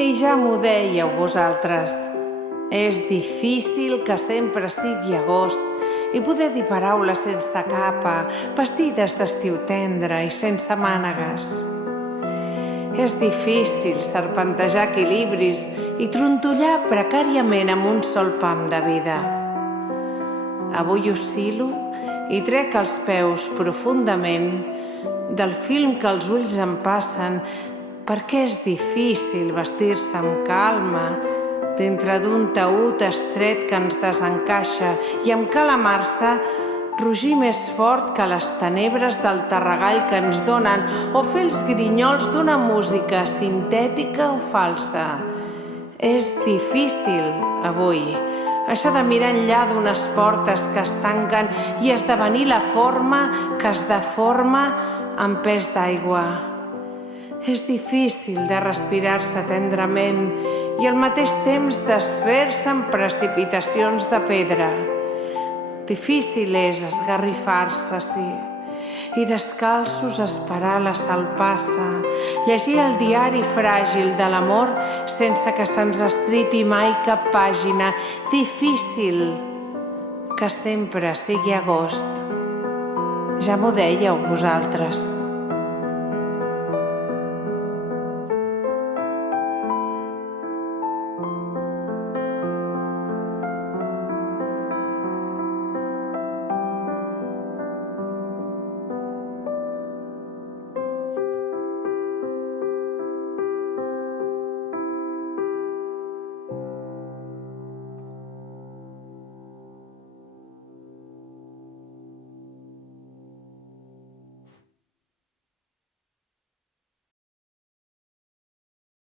I ja m'ho dèieu vosaltres. És difícil que sempre sigui agost i poder dir paraules sense capa, vestides d'estiu tendre i sense mànegues. És difícil serpentejar equilibris i trontollar precàriament amb un sol pam de vida. Avui oscil·lo i trec els peus profundament del film que els ulls em passen, perquè és difícil vestir-se amb calma dintre d'un taüt estret que ens desencaixa i amb calamarsa rugir més fort que les tenebres del terregall que ens donen o fer els grinyols d'una música sintètica o falsa. És difícil, avui, això de mirar enllà d'unes portes que es tanquen i esdevenir la forma que es deforma amb pes d'aigua. És difícil de respirar-se tendrament i al mateix temps desfer-se en precipitacions de pedra. Difícil és esgarrifar-se, sí, i descalços esperar la salpassa, llegir el diari fràgil de l'amor sense que se'ns estripi mai cap pàgina. Difícil que sempre sigui agost. Ja m'ho dèieu vosaltres.